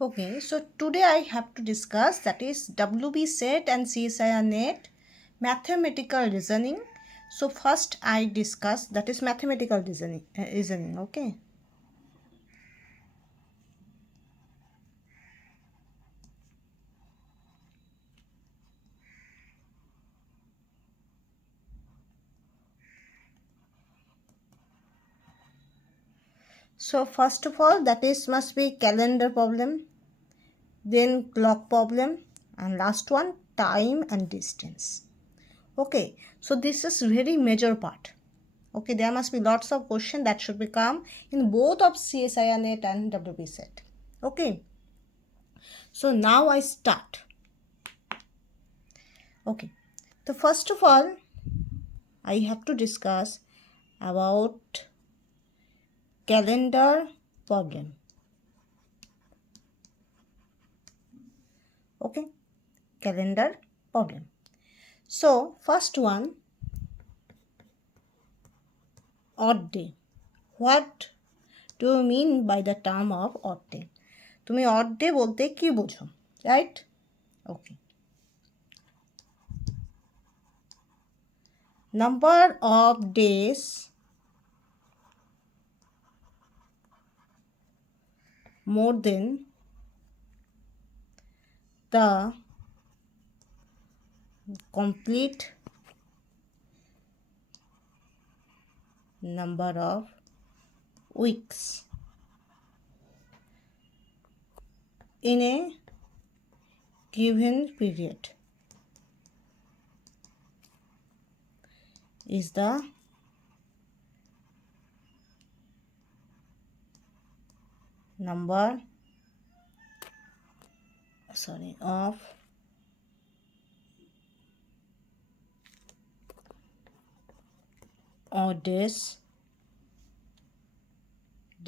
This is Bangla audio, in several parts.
Okay, so today I have to discuss that is WB set and CSIR net mathematical reasoning. So first I discuss that is mathematical reasoning. Okay. So first of all, that is must be calendar problem, then clock problem, and last one time and distance. Okay, so this is very major part. Okay, there must be lots of question that should become in both of CSIR net and WB set. Okay, so now I start. Okay, so first of all, I have to discuss about calendar problem. Okay, calendar problem. So first one, odd day. What do you mean by the term of odd day? তুমি odd day বলতে কি বোঝো, right? Okay. Number of days more than the complete number of weeks in a given period is the number of odd days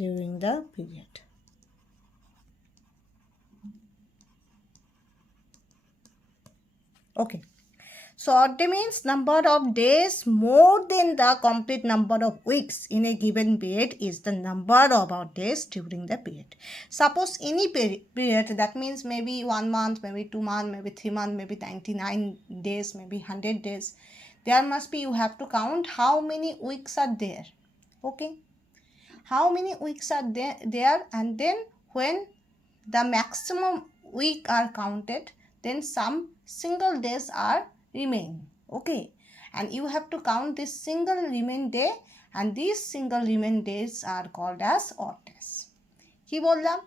during the period. Okay, so odd day means number of days more than the complete number of weeks in a given period is the number of odd days during the period. Suppose any period, that means maybe 1 month, maybe 2 months, maybe 3 months, maybe 99 days, maybe 100 days. There must be, you have to count how many weeks are there. Okay, how many weeks are there, and then when the maximum week are counted, then some single days are remain. Okay, and you have to count this single remain day, and these single remain days are called as odd days. কি বললাম,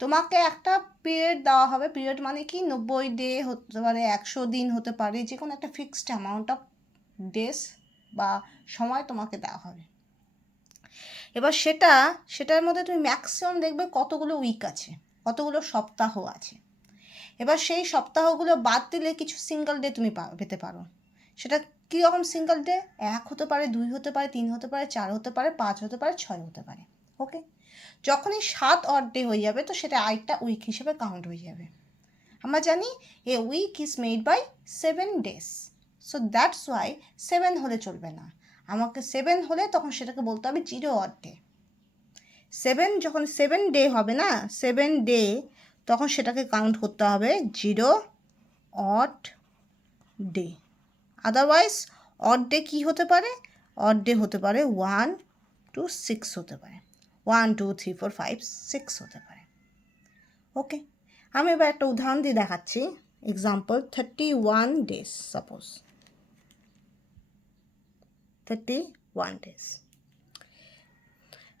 তোমাকে একটা পিরিয়ড দেওয়া হবে, পিরিয়ড মানে কি 90 ডে হতে পারে, 100 দিন হতে পারে, যে কোনো একটা ফিক্সড অ্যামাউন্ট অফ ডেজ বা সময় তোমাকে দেওয়া হবে। এবার সেটার মধ্যে তুমি ম্যাক্সিমাম দেখবে কতগুলো উইক আছে, কতগুলো সপ্তাহ আছে। এবার সেই সপ্তাহগুলো বাদ দিলে কিছু সিঙ্গল ডে তুমি পেতে পারো। সেটা কীরকম সিঙ্গল ডে? 1 হতে পারে, 2 হতে পারে, 3 হতে পারে, 4 হতে পারে, 5 হতে পারে, 6 হতে পারে। ওকে, যখনই 7 অড ডে হয়ে যাবে তো সেটা আরেকটা উইক হিসেবে কাউন্ট হয়ে যাবে। আমরা জানি a week is made by 7 days, so that's why 7 হলে চলবে না, আমাকে 7 হলে তখন সেটাকে বলতে হবে 0 অড ডে। 7 যখন 7 ডে হবে না, 7 ডে, তখন সেটাকে কাউন্ট করতে হবে 0 odd day. Otherwise odd day কী হতে পারে? অড ডে হতে পারে 1 to 6 হতে পারে, 1 2 3 4 5 6 হতে পারে। ওকে, আমি এবার একটা উদাহরণ দিয়ে দেখাচ্ছি। এক্সাম্পল 31 ডেজ, সাপোজ 31 ডেজ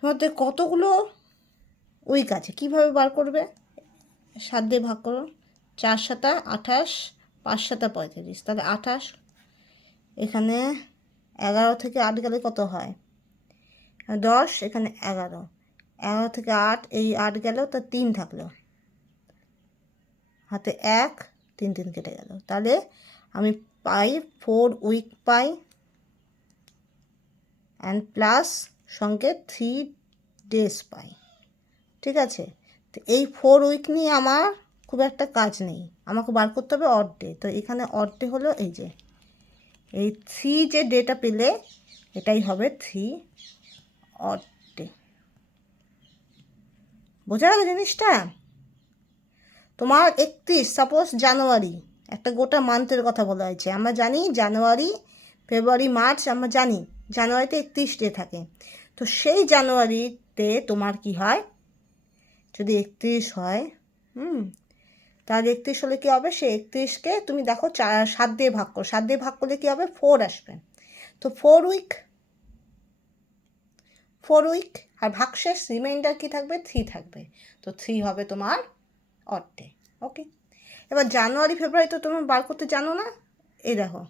মধ্যে কতগুলো উইক আছে, কীভাবে বার করবে? 7 দিয়ে ভাগ করো, 4 7 28, 5 7 35, তাহলে 28। এখানে 11 থেকে 8 গেলে কত হয়? 10, এখানে 11, 11 থেকে 8, এই 8 গেল, তো 3 থাকলো হাতে, 1 3 3 কেটে গেল, তাহলে আমি পাই 4 উইক পাই, অ্যান্ড প্লাস সঙ্গে 3 ডেজ পাই। ঠিক আছে, তো এই 4 উইক নিয়ে আমার খুব একটা কাজ নেই, আমাকে বার করতে হবে অড ডে। তো এখানে অড ডে হলো এই যে এই 3 যে ডেটা পেলে এটাই হবে 3 অড ডে। বোঝা গেল জিনিসটা? তোমার 31, সাপোজ জানুয়ারি, একটা গোটা মান্থের কথা বলা হয়েছে। আমরা জানি জানুয়ারি, ফেব্রুয়ারি, মার্চ, আমরা জানি জানুয়ারিতে 31 ডে থাকে। তো সেই জানুয়ারিতে তোমার কি হয়, যদি 31 হয়, তাহলে 31 হলে কী হবে, সে 31কে তুমি দেখো 7 দিয়ে ভাগ করো, 7 দিয়ে ভাগ করলে কী হবে, 4 আসবে। তো 4 উইক, আর ভাগশেষ রিমাইন্ডার কী থাকবে, 3 থাকবে। তো 3 হবে তোমার অড ডে। ওকে, এবার জানুয়ারি ফেব্রুয়ারি তো তুমি বার করতে জানো না। এই দেখো,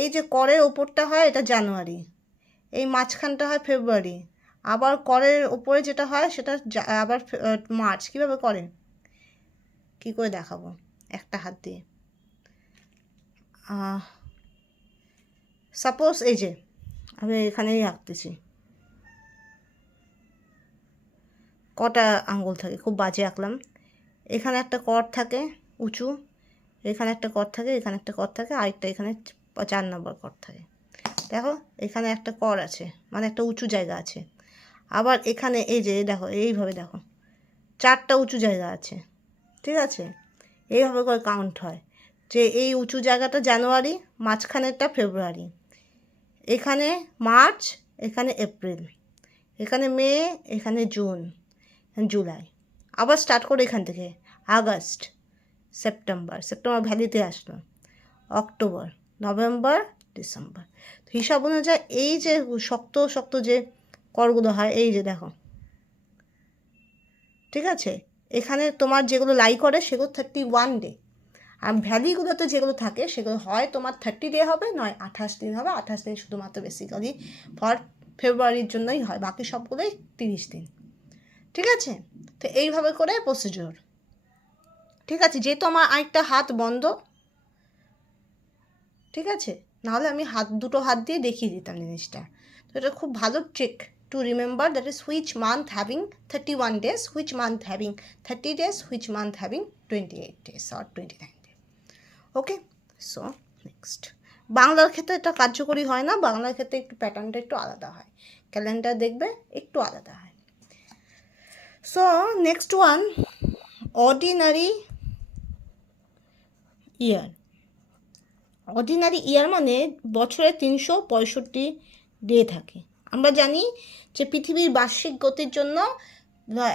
এই যে করের ওপরটা হয় এটা জানুয়ারি, এই মাঝখানটা হয় ফেব্রুয়ারি, আবার করের ওপরে যেটা হয় সেটা আবার মার্চ। কীভাবে করে, কী করে দেখাবো একটা হাত দিয়ে, সাপোজ এই যে আমি এখানেই আঁকতেছি, কটা আঙ্গুল থাকে, খুব বাজে আঁকলাম। এখানে একটা কর থাকে উঁচু, এখানে একটা কর থাকে, এখানে একটা কর থাকে, আরেকটা এখানে 4 নম্বর কর থাকে। দেখো এখানে একটা কর আছে, মানে একটা উঁচু জায়গা আছে। আবার এখানে এই যে দেখো, এইভাবে দেখো 4টা উঁচু জায়গা আছে। ঠিক আছে, এইভাবে করে কাউন্ট হয় যে এই উঁচু জায়গাটা জানুয়ারি, মাঝখানেরটা ফেব্রুয়ারি, এখানে মার্চ, এখানে এপ্রিল, এখানে মে, এখানে জুন, জুলাই। আবার স্টার্ট করে এখান থেকে আগস্ট, সেপ্টেম্বর ভ্যালিতে আসলো, অক্টোবর, নভেম্বর, ডিসেম্বর। হিসাব অনুযায়ী এই যে শক্ত শক্ত যে করগুলো হয়, এই যে দেখো, ঠিক আছে, এখানে তোমার যেগুলো লাই করে সেগুলো 31 ডে, আর ভ্যালিগুলোতে যেগুলো থাকে সেগুলো হয় তোমার 30 ডে হবে, নয় 28 দিন হবে। 28 দিন শুধুমাত্র বেসিক্যালি ফর ফেব্রুয়ারির জন্যই হয়, বাকি সবগুলোই 30 দিন। ঠিক আছে, তো এইভাবে করে প্রসিডিওর। ঠিক আছে, যেহেতু আমার আরেকটা হাত বন্ধ, ঠিক আছে, নাহলে আমি দুটো হাত দিয়ে দেখিয়ে দিতাম জিনিসটা। তো এটা খুব ভালো trick to remember, that is which month having 31 days, which month having 30 days, which month having 28 days or 29 days. Okay, so next, বাংলার ক্ষেত্রে এটা কার্যকরী হয় না, বাংলার ক্ষেত্রে একটু প্যাটার্নটা একটু আলাদা হয়, ক্যালেন্ডার দেখবে একটু আলাদা হয়। সো নেক্সট ওয়ান, অর্ডিনারি ইয়ার। অর্ডিনারি ইয়ার মানে বছরে 365 ডে থাকে। আমরা জানি যে পৃথিবীর বার্ষিক গতির জন্য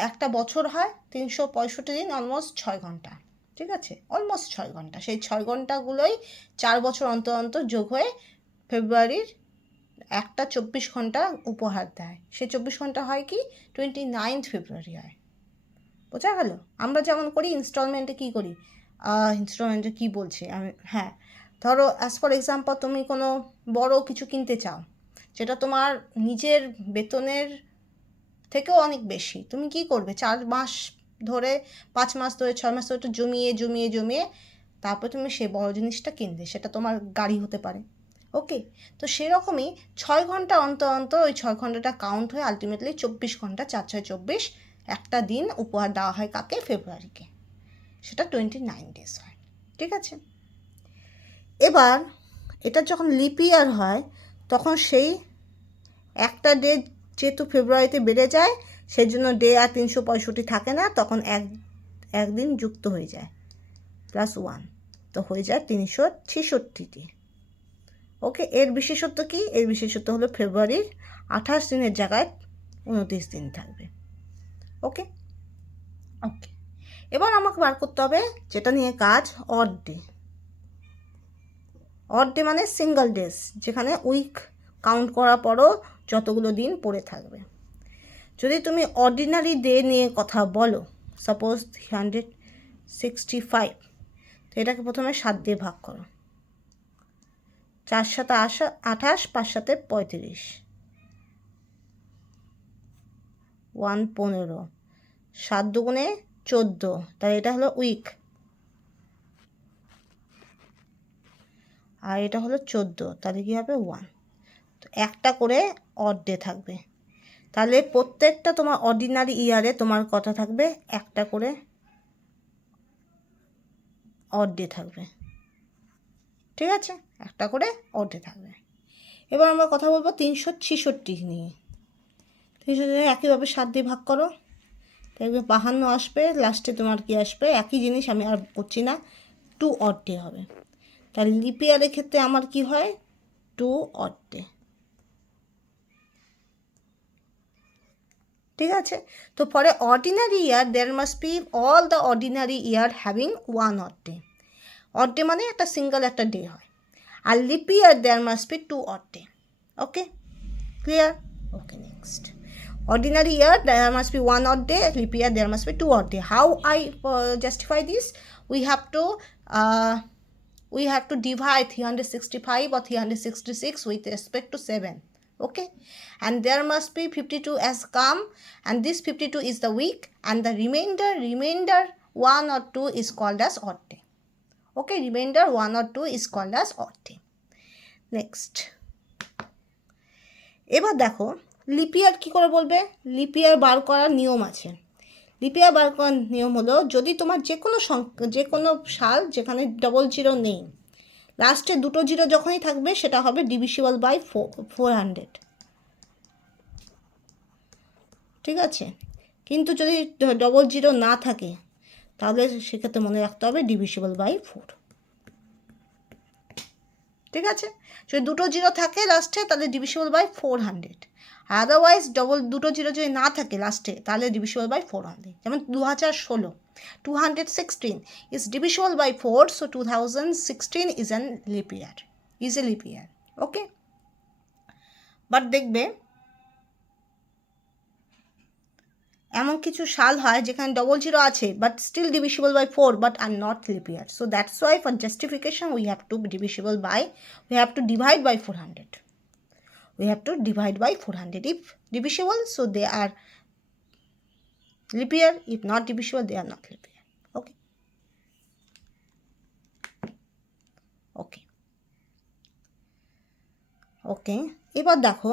একটা বছর হয় 365 দিন, অলমোস্ট 6 ঘন্টা। ঠিক আছে, অলমোস্ট 6 ঘন্টা। সেই 6 ঘন্টাগুলোই 4 বছর অন্তর অন্তর যোগ হয়ে ফেব্রুয়ারির একটা 24 ঘন্টা উপহার দেয়। সেই 24 ঘন্টা হয় কি 29 ফেব্রুয়ারি হয়। বোঝা গেল? আমরা যেমন করি ইনস্টলমেন্টে কী করি, ইনস্টলমেন্টে কী বলছি আমি, হ্যাঁ, ধরো অ্যাজ ফর এক্সাম্পল তুমি কোনো বড় কিছু কিনতে চাও, যেটা তোমার নিজের বেতনের থেকেও অনেক বেশি, তুমি কি করবে, 4 মাস ধরে, 5 মাস ধরে, 6 মাস ধরে একটু জমিয়ে জমিয়ে জমিয়ে তারপর তুমি সেই বড় জিনিসটা কিনবে, সেটা তোমার গাড়ি হতে পারে। ওকে, তো সেরকমই 6 ঘন্টা অন্তর অন্তর ওই 6 ঘন্টাটা কাউন্ট হয়ে আলটিমেটলি 24 ঘন্টা, 4 6 24, একটা দিন উপহার দেওয়া হয় কাকে, ফেব্রুয়ারিকে, সেটা 29 ডেজ হয়। ঠিক আছে, এবার এটা যখন লিপ ইয়ার হয় তখন সেই একটা ডে যেহেতু ফেব্রুয়ারিতে বেড়ে যায়, সেই জন্য ডে আর 365 থাকে না, তখন একদিন যুক্ত হয়ে যায়, +1, তো হয়ে যায় 366টি। ওকে, এর বিশেষত্ব কি, এর বিশেষত্ব হলো ফেব্রুয়ারির 28 দিনের জায়গায় 29 দিন থাকবে। ওকে, ওকে, এবার আমাকে বার করতে হবে যেটা নিয়ে কাজ, অড ডে। অড ডে মানে সিঙ্গল ডেজ, যেখানে উইক কাউন্ট করার পরও যতগুলো দিন পড়ে থাকবে। যদি তুমি অর্ডিনারি ডে নিয়ে কথা বলো, সাপোজ 365, তো এটাকে প্রথমে 7 দিয়ে ভাগ করো, 4 7 28, 5 7 35, 1 15, 7 2 14, তাহলে এটা হলো উইক, আর এটা হলো 14, তাহলে কী হবে 1। তো একটা করে অড ডে থাকবে, তাহলে প্রত্যেকটা তোমার অর্ডিনারি ইয়ারে তোমার কথা থাকবে একটা করে অড ডে থাকবে। ঠিক আছে, একটা করে অড ডে থাকবে। এবার আমরা কথা বলবো 366 নিয়ে। 366 একইভাবে 7 দিয়ে ভাগ করো, দেখবে 52 আসবে, লাস্টে তোমার কি আসবে, একই জিনিস আমি আর করছি না, 2 অড ডে হবে। তাহলে লিপ ইয়ারের ক্ষেত্রে আমার কি হয়, 2 অড ডে। ঠিক আছে, তো পরে ordinary year there must be all the ordinary year having 1 odd day. Odd day মানে একটা সিঙ্গেল একটা ডে হয়। আর leap year there must be 2 odd day. Okay, clear? Okay, next. Ordinary year there must be 1 odd day, leap year there must be 2 odd day. How I justify this? We have to divide 365 or 366 with respect to 7. Okay, and there must be 52 as come, and this 52 is the week, and the remainder 1 or 2 is called as odd day. Okay, remainder 1 or 2 is called as odd day. Next, এবার দেখো লিপ ইয়ার কী করে বলবে। লিপ ইয়ার বার করার নিয়ম আছে। লিপ ইয়ার বার করার নিয়ম হলো, যদি তোমার যে কোনো সাল যেখানে 00 নেই, লাস্টে 2 জিরো যখনই থাকবে সেটা হবে ডিভিসিবল বাই 400। ঠিক আছে, কিন্তু যদি 00 না থাকে তাহলে সেক্ষেত্রে মনে রাখতে হবে ডিভিসিবল বাই 4। ঠিক আছে, যদি 2 জিরো থাকে লাস্টে তাহলে ডিভিসিবল বাই 400। আদারওয়াইজ 2 জিরো যদি না থাকে লাস্টে তাহলে ডিভিসিবল বাই 400। যেমন 2016 216 is divisible by 4, so 2016 is a leap year. Okay, but দেখবে এমন কিছু সাল হয় যেখানে 00 আছে but still divisible by 4 but are not leap year. So that's why for justification we have to divide by 400. We have to divide by 400. If divisible, so they are leap year. If not divisible, they are not leap year. Okay. Okay. Okay. এবার দেখো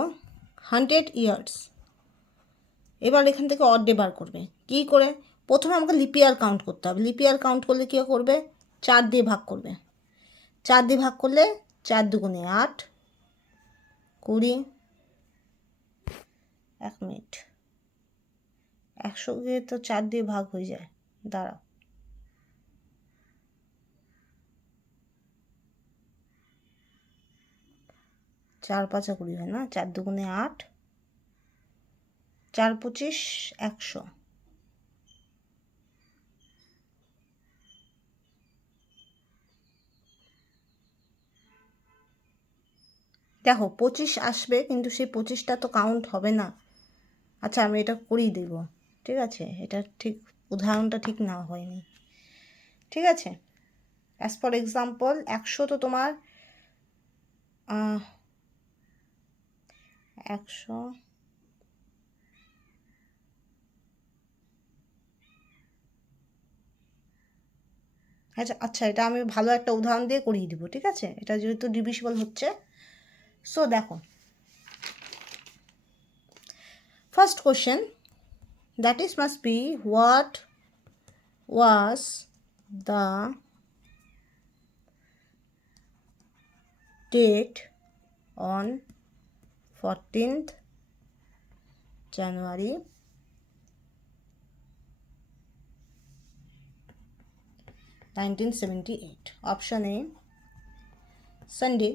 100 years। এবার এখান থেকে অড ডে বার করবে কী করে। প্রথমে আমাকে লিপ ইয়ার কাউন্ট করতে হবে। লিপ ইয়ার কাউন্ট করলে কী করবে, 4 দিয়ে ভাগ করবে। 4 দিয়ে ভাগ করলে 4 দুগুণে 8, 20, 1 মিনিট, 100 তো 4 দিয়ে ভাগ হয়ে যায়, দাঁড়াও। 4 5 20 হয় না, 4 দুগুণে 8, 4 25 100। দেখো 25 আসবে, কিন্তু সেই 25টা তো কাউন্ট হবে না। আচ্ছা, আমি এটা করেই দেব। ঠিক আছে, এটা ঠিক উদাহরণটা ঠিক না হয়নি। ঠিক আছে, অ্যাজ ফর এক্সাম্পল 100 তো তোমার 100 আচ্ছা, এটা আমি ভালো একটা উদাহরণ দিয়ে করিয়ে দিব। ঠিক আছে, এটা যেহেতু ডিভিসিবল হচ্ছে। সো দেখো, first question, that is must be what was the date on 14th January 1978? Option A, Sunday.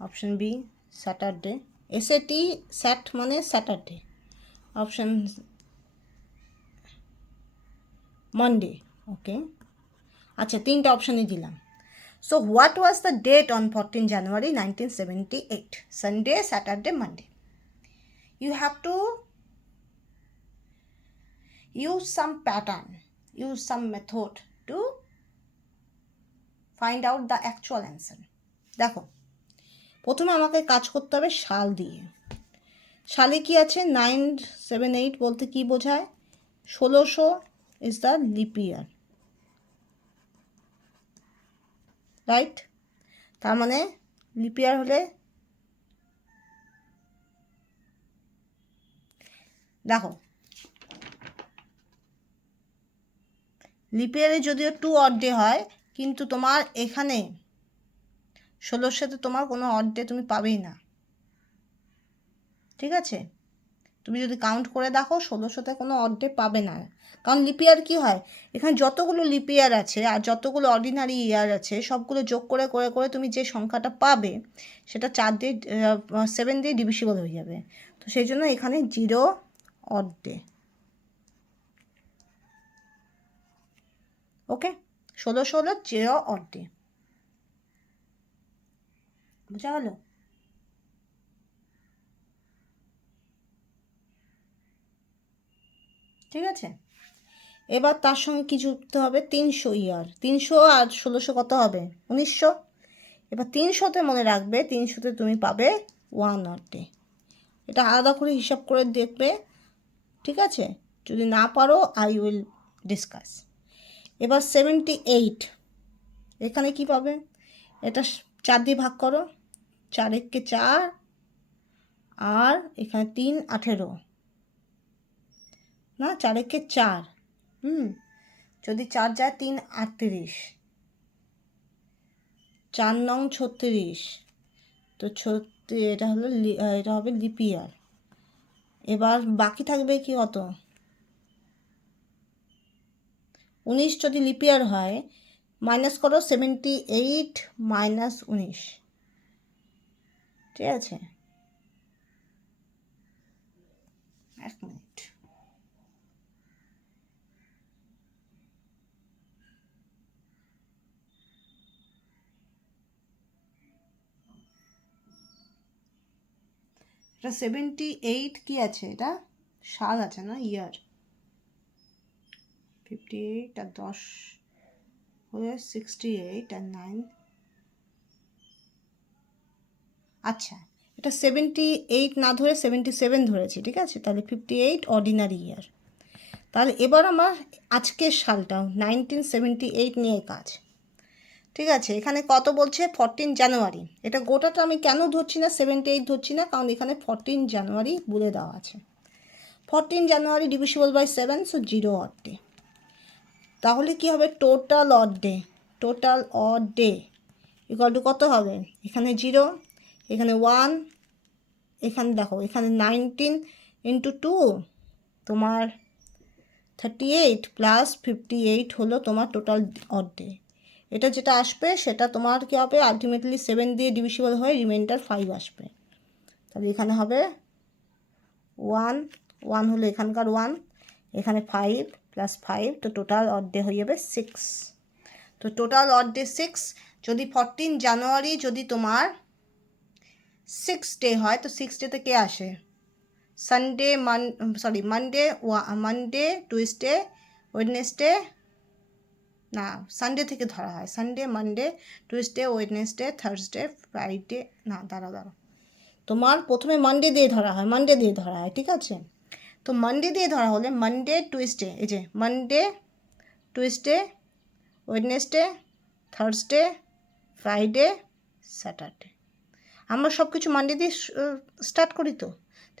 Option B, Saturday. SAT, SAT মানে Saturday. Option Monday. Okay. আচ্ছা, 3টা অপশানই দিলাম। So what was the date on 14 January 1978? Sunday, Saturday, Monday. You have to use some pattern, use some method to find out the actual answer. দেখো, প্রথমে আমাকে কাজ করতে হবে সাল দিয়ে। সালে কি আছে, 978 বলতে কি বোঝায়, 1600 is the lip year, right? তার মানে লিপ ইয়ার হলে, দেখো লিপ ইয়ারে যদিও 2 অড ডে হয়, কিন্তু তোমার এখানে 1600তে তোমার কোনো অড ডে তুমি পাবেই না। ঠিক আছে, তুমি যদি কাউন্ট করে দেখো 1600-তে কোনো অড ডে পাবে না, কারণ লিপিয়ার কি হয়, এখানে যতগুলো লিপিয়ার আছে আর যতগুলো অর্ডিনারি ইয়ার আছে সবগুলো যোগ করে করে করে তুমি যে সংখ্যাটা পাবে সেটা 7 দিয়ে ডিভিসিবল হয়ে যাবে। তো সেই জন্য এখানে 0 অড ডে। ওকে, 1600 হলো 0 অড ডে। বোঝা গেল? ঠিক আছে, এবার তার সঙ্গে কি যুক্ত হবে, 300 ইয়ার। 300 আর 1600 কত হবে, 1900। এবার 300-তে মনে রাখবে 300-তে তুমি পাবে 1 অড ডে। এটা আলাদা করে হিসাব করে দেখবে, ঠিক আছে? যদি না পারো আই উইল ডিসকাস। এবার 78, এখানে কি পাবে, এটা 4 দিয়ে ভাগ করো, 4 একে 4 আর এখানে 3 18 না, 4 একে 4, যদি 4 যায় 3 38, 4 নং 36, তো 36 এটা হলো এটা হবে লিপিয়ার। এবার বাকি থাকবে কি, কত, 19 যদি লিপিয়ার হয় মাইনাস করো 78 মাইনাস 19, ঠিক আছে? এক মিনিট, এটা 78 কি আছে, এটা সাল আছে না, ইয়ার। 58 আর 10 হয়ে 68 আর 9, আচ্ছা এটা 78 না ধরে 77 ধরেছি, ঠিক আছে? তাহলে 58 অর্ডিনারি ইয়ার। তাহলে এবার আমার আজকের সালটা 1978 নিয়ে কাজ, ঠিক আছে? এখানে কত বলছে, 14 জানুয়ারি। এটা গোটাটা আমি কেন ধরছি না 78 ধরছি না, কারণ এখানে 14 জানুয়ারি বলে দেওয়া আছে। 14 জানুয়ারি ডিভিসিবল বাই 7, সো 0 অড ডে। তাহলে কি হবে, total odd day, total odd day equal to কত হবে, এখানে 0, এখানে 1, এখানে দেখো এখানে 19 ইন্টু 2 তোমার 38 প্লাস 58 হলো তোমার টোটাল অড ডে। এটা যেটা আসবে সেটা তোমার কী হবে, আলটিমেটলি 7 দিয়ে ডিভিসিবল হয়ে রিমাইন্ডার 5 আসবে। তাহলে এখানে হবে 1, 1 হলো এখানকার 1, এখানে 5 প্লাস 5, তো টোটাল অড ডে হয়ে যাবে 6। তো টোটাল অড ডে 6। যদি 14 জানুয়ারি যদি তোমার 6 ডে হয়, তো 6 ডেতে কে আসে, সানডে, মানডে, টুইসডে, ওয়েডনেসডে, না সানডে থেকে ধরা হয়, Sunday, Monday, Tuesday, Wednesday, Thursday, Friday, না দাঁড়াও, তোমার প্রথমে মানডে দিয়ে ধরা হয়, ঠিক আছে? তো মানডে দিয়ে ধরা হলে মানডে, টুইসডে, এই যে Monday, Tuesday, Wednesday, Thursday, Friday, Saturday. আমরা সব কিছু মানডে দিয়ে স্টার্ট করি, তো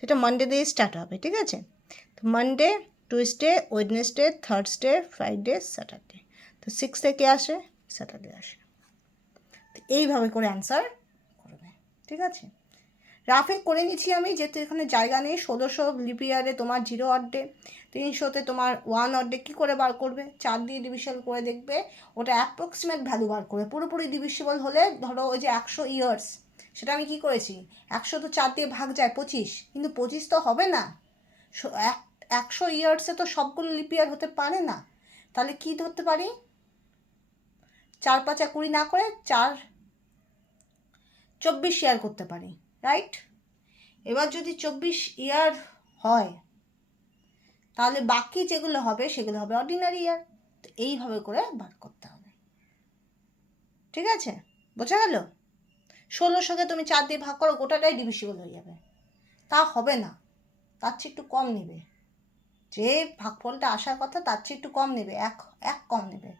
এটা মানডে দিয়ে স্টার্ট হবে, ঠিক আছে? তো Monday, Tuesday, Wednesday, Thursday, Friday, Saturday. তো 6 থেকে আসে, স্যাটারডে আসে। তো এইভাবে করে অ্যান্সার করবে, ঠিক আছে? রাফে করে নিচ্ছি আমি, যেহেতু এখানে জায়গা নেই। 1600 লিপিয়ারে তোমার 0 অড ডে, 300-তে তোমার 1 অড ডে। কী করে বার করবে, 4 দিয়ে ডিভিশন করে দেখবে, ওটা অ্যাপ্রক্সিমেট ভ্যালু বার করবে। পুরোপুরি ডিভিসিবল হলে ধরো ওই যে 100 ইয়ার্স, সেটা আমি কি করেছি, 100 তো 4 দিয়ে ভাগ যায় 25, কিন্তু 25 তো হবে না, 100 ইয়ার্সে তো সবগুলো লিপিয়ার হতে পারে না। তাহলে কি ধরতে পারি, 4 5 20 না করে 24 ইয়ার করতে পারি, রাইট? এবার যদি 24 ইয়ার হয় তাহলে বাকি যেগুলো হবে সেগুলো হবে অর্ডিনারি ইয়ার। তো এইভাবে করে বার করতে হবে, ঠিক আছে? বোঝা গেল? 1600-কে তুমি 4 দিয়ে ভাগ করো, গোটাটাই ডিভিসিবল হয়ে যাবে। তা হবে না, তার চেয়ে একটু কম নেবে, যে ভাগফলটা আসার কথা তার চেয়ে একটু কম নেবে, এক কম নেবে।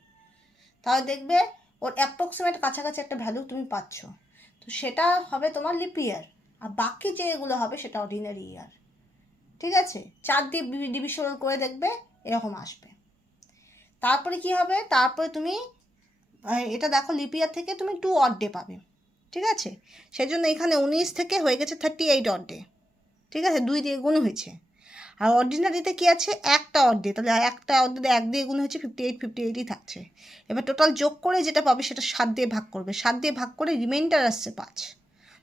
তাহলে দেখবে ওর অ্যাপ্রক্সিমেট কাছাকাছি একটা ভ্যালু তুমি পাচ্ছ, তো সেটা হবে তোমার লিপ ইয়ার। আর বাকি যেগুলো হবে সেটা অর্ডিনারি ইয়ার, ঠিক আছে? 4 দিয়ে ডিভিশন করে দেখবে এরকম আসবে। তারপরে কি হবে, তারপরে তুমি এটা দেখো লিপ ইয়ার থেকে তুমি 2 অড ডে পাবে, ঠিক আছে? সেই জন্য এখানে 19 থেকে হয়ে গেছে 38 অড ডে, ঠিক আছে? 2 দিয়ে গুণ হয়েছে। আর অর্ডিনারিতে কী আছে, একটা অড ডে, তাহলে একটা অড ডে 1 দিয়ে গুণ হচ্ছে 58 থাকছে। এবার টোটাল যোগ করে যেটা পাবে সেটা 7 দিয়ে ভাগ করবে, 7 দিয়ে ভাগ করে রিমাইন্ডার আসছে 5,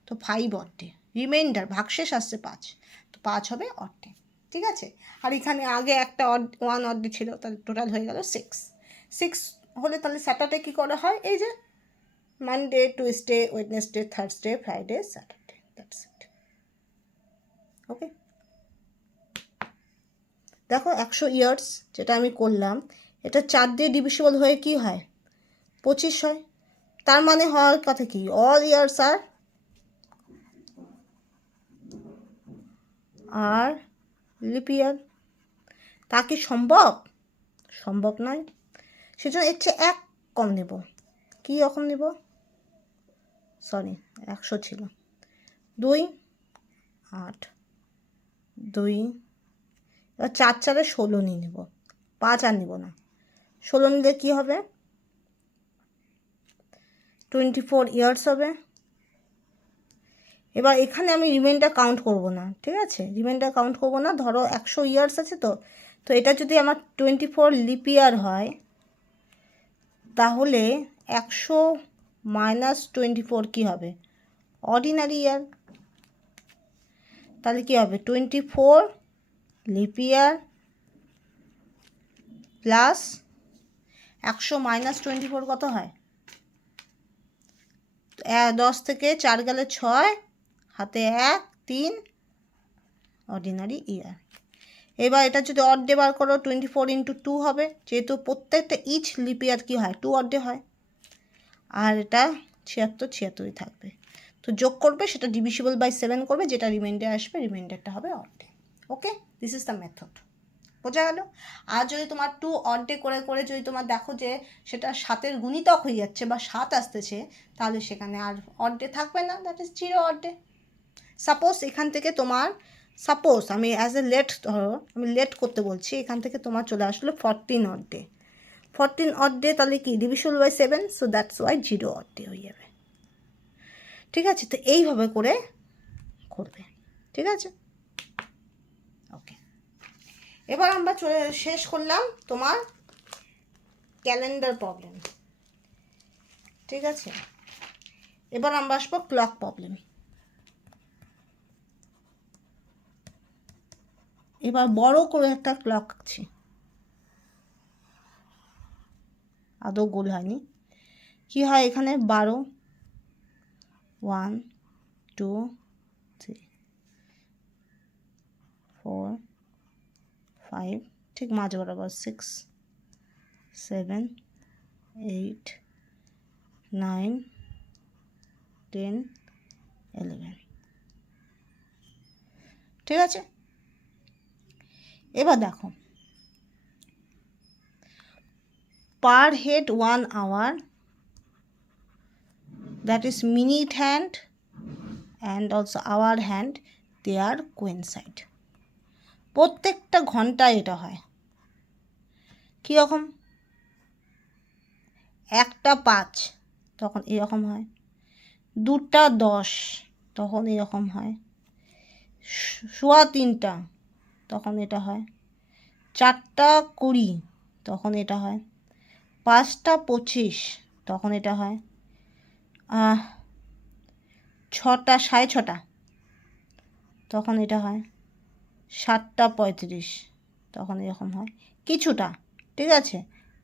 তো 5 অড ডে, রিমাইন্ডার ভাগশেষ আসছে 5, তো 5 হবে অড ডে। ঠিক আছে, আর এখানে আগে একটা ওয়ান অড ডে ছিল, তাহলে টোটাল হয়ে গেল 6 হলে তাহলে স্যাটারডে কী করা হয়, এই যে Monday, Tuesday, Wednesday, Thursday, Friday, Saturday, that's it. Okay, দেখো 100 ইয়ার্স যেটা আমি করলাম, এটা 4 দিয়ে ডিভিসিবল হয়ে কি হয়, 25 হয়। তার মানে হওয়ার কথা কি, অল ইয়ার্স আর লিপ ইয়ার। তা কি সম্ভব? সম্ভব নয়। সেজন্য এর চেয়ে 1 কম নেব। কী রকম নেব, সরি 100 ছিল, 2 8 2, এবার 4 4 16 নিয়ে নেব, 5 আর নেব না। 16 নিলে কী হবে, 24 ইয়ার্স হবে। এবার এখানে আমি রিমাইন্ডার কাউন্ট করব না, ঠিক আছে, রিমাইন্ডার কাউন্ট করব না। ধরো 100 ইয়ার্স আছে, তো এটা যদি আমার 24 লিপ ইয়ার হয়, তাহলে 100 মাইনাস 24 কী হবে, অর্ডিনারি ইয়ার। তাহলে কী হবে, 24 লিপ ইয়ার প্লাস 100 মাইনাস 24 কত হয়, 10 থেকে 4 গেলে 6, হাতে 1 3, অর্ডিনারি ইয়ার। এবার এটা যদি অড ডে বার করো, 24 ইন্টু 2 হবে, যেহেতু প্রত্যেকটা ইচ লিপ ইয়ার কী হয়, 2 অড ডে হয়, আর এটা 76 থাকবে। তো যোগ করবে, সেটা ডিভিসিবল বাই 7 করবে, যেটা রিমাইন্ডার আসবে, রিমাইন্ডারটা হবে odd day. Okay, this is the method. বোঝা গেল? আর যদি তোমার 2 অড ডে করে করে যদি তোমার দেখো যে সেটা 7-এর গুণিতক হয়ে যাচ্ছে বা 7 আসতেছে, তাহলে সেখানে আর অড ডে থাকবে না, that is 0 odd day. Suppose এখান থেকে তোমার, সাপোজ আমি অ্যাজ এ লেট, ধরো আমি লেট করতে বলছি, এখান থেকে তোমার চলে আসলো 14 অড ডে। 14 অড ডে তাহলে কি, division by 7, so that's why 0 odd day হয়ে যাবে। ঠিক আছে, তো এইভাবে করে করবে। ঠিক আছে, ওকে। এবার আমরা শেষ করলাম তোমার ক্যালেন্ডার প্রবলেম। ঠিক আছে, এবার আমরা আসবো ক্লক প্রবলেম। এবার বড় করে একটা ক্লক আঁকছি, আদৌ গোল হয়নি। কি হয় এখানে, 12 1 2 3 4 5, ঠিক মাঝ বরাবর 6 7 8 9 10 11। ঠিক আছে, এবার দেখো, per head 1 hour, that is minute hand and also hour hand, they are coincide. প্রত্যেকটা ঘন্টায় এটা হয়। কীরকম, 1টা 5 তখন এরকম হয়, 2টা 10 তখন এরকম হয়, 3:15 তখন এটা হয়, 4টা 20 তখন এটা হয়, 5টা 25 তখন এটা হয়, 6টা 6:30 তখন এটা হয়, 7টা 35 তখন এরকম হয়। কিছুটা, ঠিক আছে,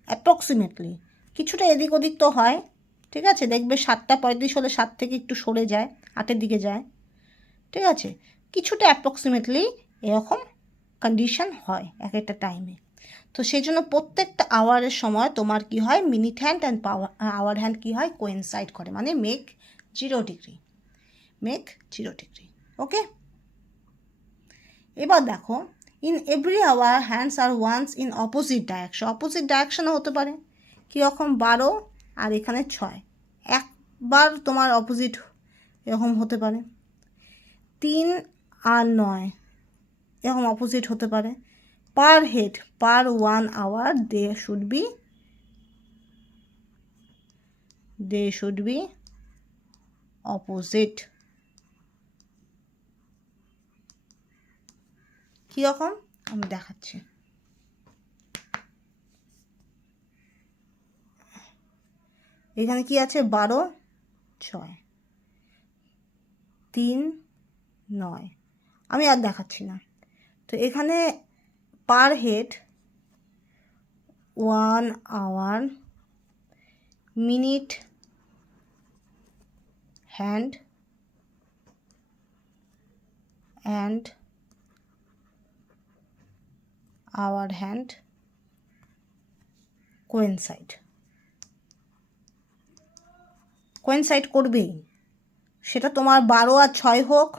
অ্যাপ্রক্সিমেটলি কিছুটা এদিক ওদিক তো হয়। ঠিক আছে, দেখবে 7টা 35 হলে 7 থেকে একটু সরে যায়, 8-এর দিকে যায়। ঠিক আছে, কিছুটা অ্যাপ্রক্সিমেটলি এরকম কন্ডিশন হয় এক একটা টাইমে। তো সেই জন্য প্রত্যেকটা আওয়ারের সময় তোমার কি হয়, minute hand and hour hand কী হয়, কোয়েনসাইড করে, মানে make 0 degree, make 0 degree. Okay, এবার দেখো, in every hour hands are once in opposite direction. Opposite ডাইরেকশনও হতে পারে, কীরকম 12 আর এখানে 6, একবার তোমার অপোজিট এরকম হতে পারে, 3 আর 9 এরকম অপোজিট হতে পারে। Per head, per 1 hour they should be opposite. কীরকম, আমি দেখাচ্ছি। এখানে কি আছে 12, 6, 3, 9, আমি আর দেখাচ্ছি না। তো এখানে per head 1 hour, minute hand and hour hand coincide করবেই, সেটা তোমার 12 আর 6 হোক,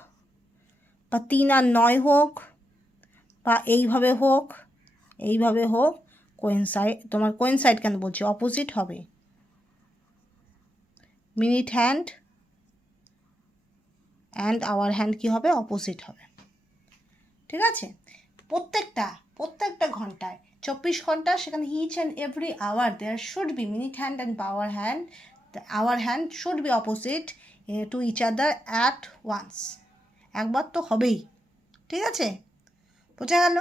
বা 3 আর 9 হোক, বা এইভাবে হোক, তোমার কোয়েনসাইড কেন বলছি, অপোজিট হবে। Minute hand and hour hand কী হবে, অপোজিট হবে। ঠিক আছে, প্রত্যেকটা ঘন্টায় 24 ঘন্টা, সেখানে each and every hour there should be minute hand and hour hand, hour hand should be opposite to each other at once. একবার তো হবেই। ঠিক আছে, বোঝা গেল।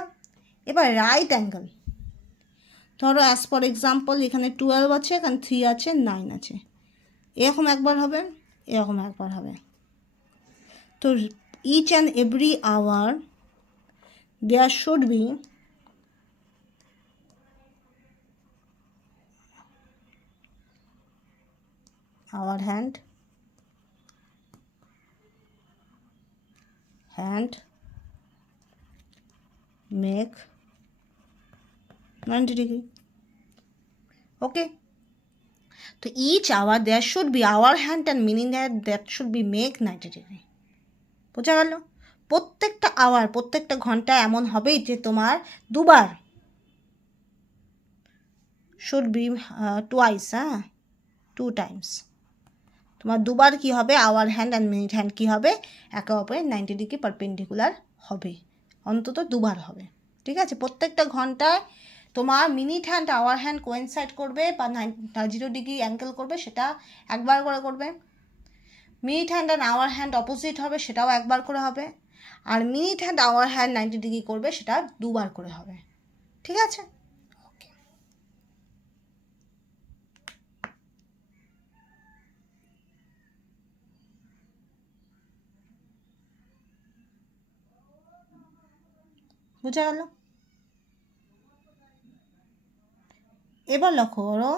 এবার রাইট অ্যাঙ্গেল, ধরো অ্যাজ ফর এক্সাম্পল এখানে 12 আছে, এখানে 3 আছে, 9 আছে, এরকম একবার হবে, এরকম একবার হবে। তো each and every hour there should be our hand make 90 degree. Okay, so each hour there should be our hand and meaning that should be make 90 degree. বোঝা গেল। প্রত্যেকটা আওয়ার, প্রত্যেকটা ঘন্টা এমন হবেই যে তোমার দুবার, শুড বি টুয়াইস, 2 times, তোমার দুবার কি হবে, hour hand and minute hand কি হবে, একে অপরের 90 ডিগ্রি পারপেন্ডিকুলার হবে, অন্তত দুবার হবে। ঠিক আছে, প্রত্যেকটা ঘন্টায় তোমার minute hand hour hand coincide করবে বা 0 ডিগ্রি অ্যাঙ্গেল করবে, সেটা একবার করে করবে। Minute hand and hour hand opposite হবে, সেটাও একবার করে হবে। আর minute hand hour hand 90 degree করবে, সেটা দুবার করে হবে। ঠিক আছে, ওকে। বুঝা গেল। এবার লক্ষ্য করো,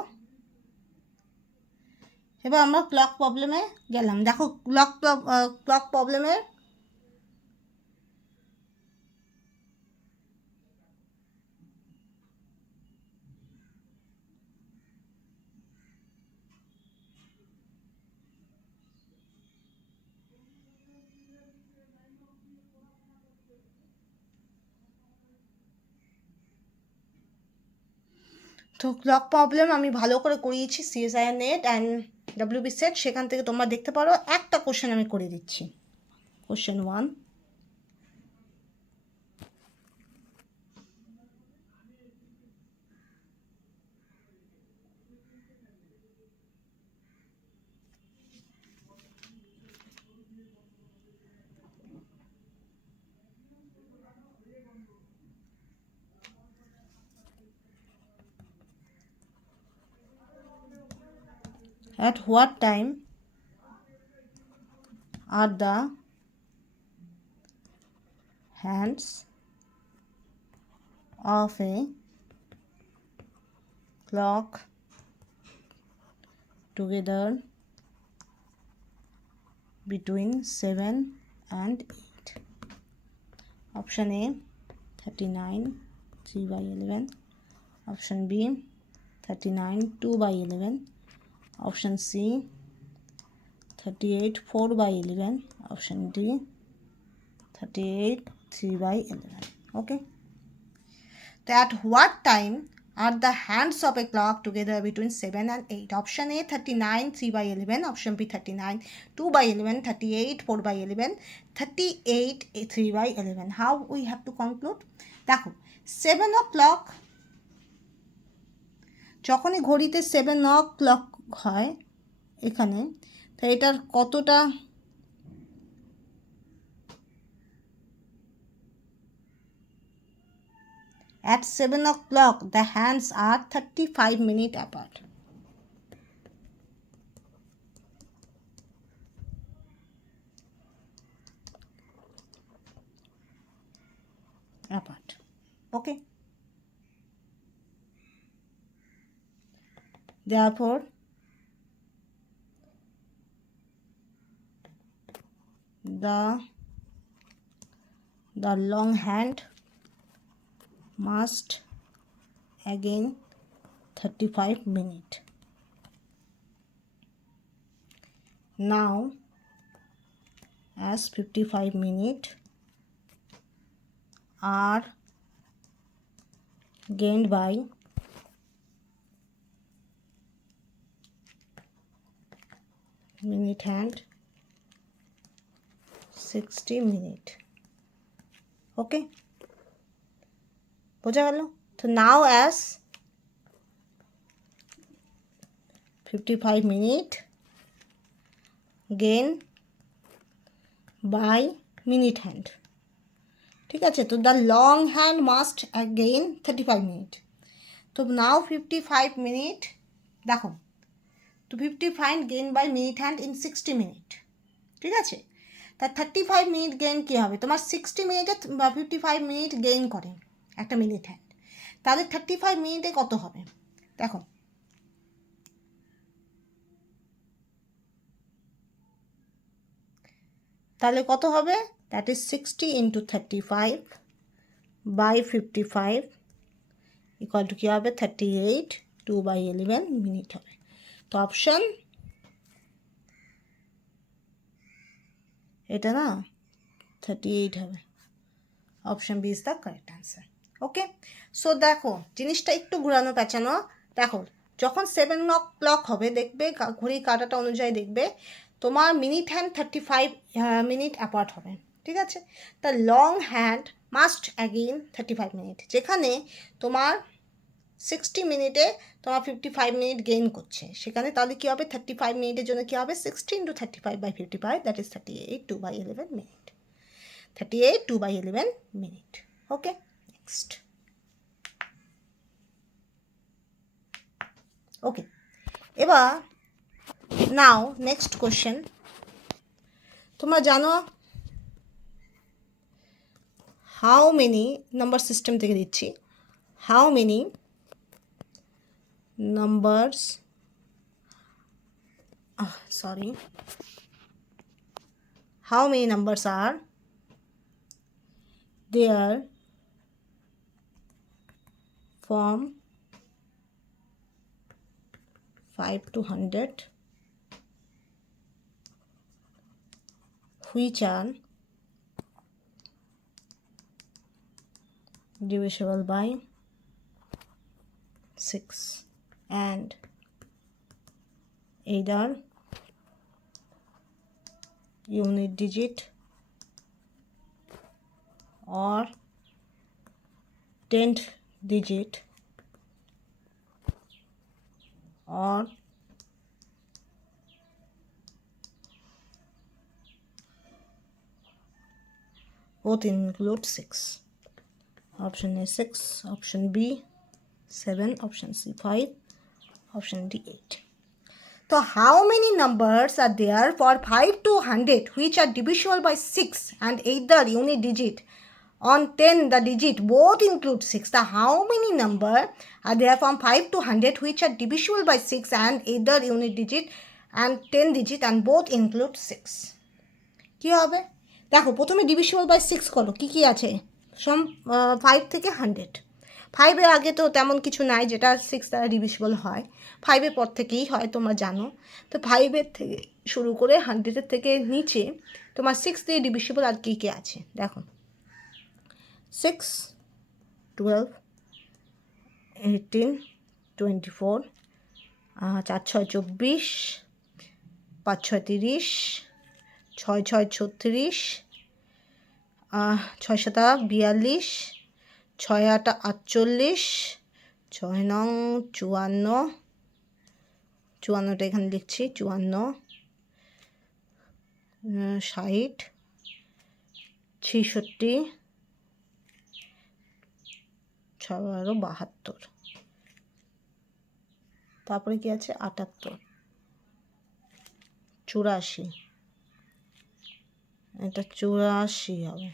এবার আমরা ক্লক প্রবলেমে গেলাম। দেখো ক্লক প্রবলেমের তো ক্লক প্রবলেম আমি ভালো করে করিয়েছি CSIR net and WB set, সেখান থেকে তোমরা দেখতে পারো। একটা কোশ্চেন আমি করে দিচ্ছি, question 1। At what time are the hands of a clock together between 7 and 8? Option A 39 3/11, option B 39 2/11, option C 38 4/11, option D 38 3/11. Okay, so at what time are the hands of a clock together between 7 and 8? Option A 39 3/11, option B 39 2/11, 38 4/11, 38 3/11. How we have to conclude? দেখো 7 o'clock, যখনই ঘড়িতে 7 o'clock হয় এখানে, তো এটার কতটা At 7 o'clock, the hands are 35 minutes apart. Okay. Therefore, the long hand must again 35 minutes. Now, as 55 minutes are gained by minute hand 60 minutes. Okay, বোঝা গেল? তো now as 55 minutes gain by minute hand. ঠিক আছে, তো the long hand must again 35 minute. তো নাও 55 মিনিট, দেখো তো 55 gain by minute hand in 60 minute. ঠিক আছে, তা 35 মিনিট গেইন কী হবে? তোমার 60 মিনিটে 55 মিনিট গেইন করে একটা মিনিট হ্যান্ড, তাহলে 35 মিনিটে কত হবে? দেখো, তাহলে কত হবে? That is 60 into 35 by 55 equal to কী হবে? 38, 2/11 মিনিট হবে। তো অপশান এটা না 38 হবে। Option b is the correct answer. Okay, so দেখো জিনিসটা একটু ঘুরানো পেঁচানো। দেখো যখন 7 o'clock হবে, দেখবে ঘড়ির কাঁটাটা অনুযায়ী দেখবে তোমার মিনিট হ্যান্ড 35 মিনিট অ্যাপার্ট হবে। ঠিক আছে, তা long hand must again 35 minute, যেখানে তোমার 60 মিনিটে তোমার 55 মিনিট গেইন করছে, সেখানে তাহলে কী হবে? 35 মিনিটের জন্য কী হবে? 60 into 35 by 55, that is 38, 2/11 minute. 38, 2/11 minute. Okay, next. Okay, এবার নাও নেক্সট কোশ্চেন। তোমরা জানো হাউ মেনি নাম্বার সিস্টেম থেকে দিচ্ছি, how many numbers how many numbers are there from 5 to 100 which are divisible by 6 and either unit digit or 10th digit or both include 6. Option A 6, option B 7, option C 5, option D 8. So how many numbers are there for 5 to 100 which are divisible by 6 and either unit digit on 10 the digit both include 6? The how many number are there from 5 to 100 which are divisible by 6 and either unit digit and 10 digit and both include 6? কী হবে? দেখো প্রথমে ডিভিসিবল বাই 6 করো, কী কী আছে? 5 থেকে 100। 5-এর আগে তো তেমন কিছু নাই যেটা 6 দ্বারা ডিভিসিবল হয়, 5-এর পর থেকেই হয়, তোমরা জানো। তো 5-এর থেকে শুরু করে 100-এর থেকে নিচে তোমার 6 দিয়ে ডিভিসিবল আর কী কী আছে দেখো। 6, 12, 18, 24, 4 6 24, 5 6 30, 6 6 36, 6 7 42, 6 8 48, 6 9 54, 54টা এখানে লিখছি, 54, 60, 66, 6 × 12 72, তারপরে কি আছে 78, 84, এটা 84 হবে,